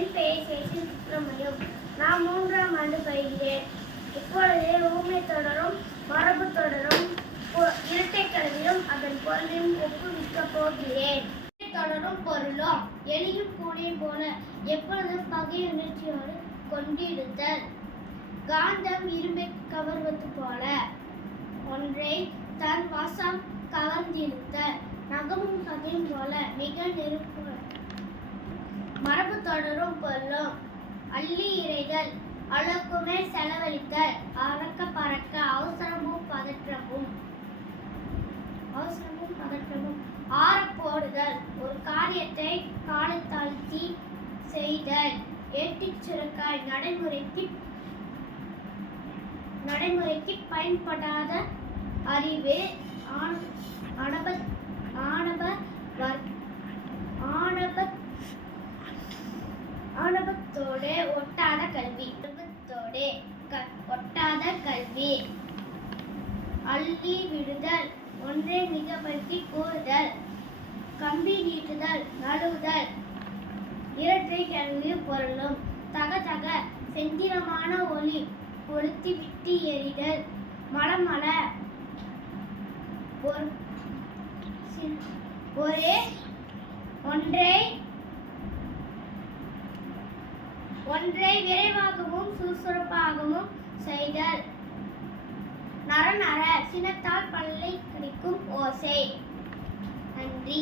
என் பெயர் சேஷன் சுப்பிரமணியம். நான் 3ஆம் ஆண்டு பயில்கிறேன். இப்பொழுதே ஊமை தொடரும் மரபு தொடரும் இரட்டை கல்வியும் அதன் பொருளையும் ஒப்புவிக்கப் போகிறேன். தொடரும் பொருளும் எலியும் பூனையும் போல எப்பொழுதும் பகை உணர்ச்சியோடு கொண்டிருத்தல். காந்தம் இரும்பை கவர்வது போல ஒன்றை தன் வசம் கவர்ந்திருத்தல். நகமும் சகையும் போல மிக நெருப்பு. மரபு தொடரும் பொருளும் அள்ளி இறைதல், அளவுக்குமே செலவழித்தல், அறக்க பறக்க, அவசரமும் பதற்றமும் ஆறப்போடுதல், ஒரு காரியத்தை காலத்தாழ்த்தி செய்தல், ஏட்டிச் சுரக்காய், நடைமுறைக்கு பயன்படாத அறிவு, ஆணவத்தோடு ஒட்டாத கல்வி. அள்ளி விடுதல், ஒன்றை மிகப்படுத்தி கூறுதல், கம்பி நீட்டுதல், நழுவுதல். இரட்டை கல்வி பொருளும் தக செந்திரமான ஒளி கொளுத்தி விட்டு எறிதல், மலமல ஒன்றை விரைவாகவும் சுறுசுறுப்பாகவும் செய்தல், நர சினத்தால் பல்லை கடிக்கும் ஓசை. நன்றி.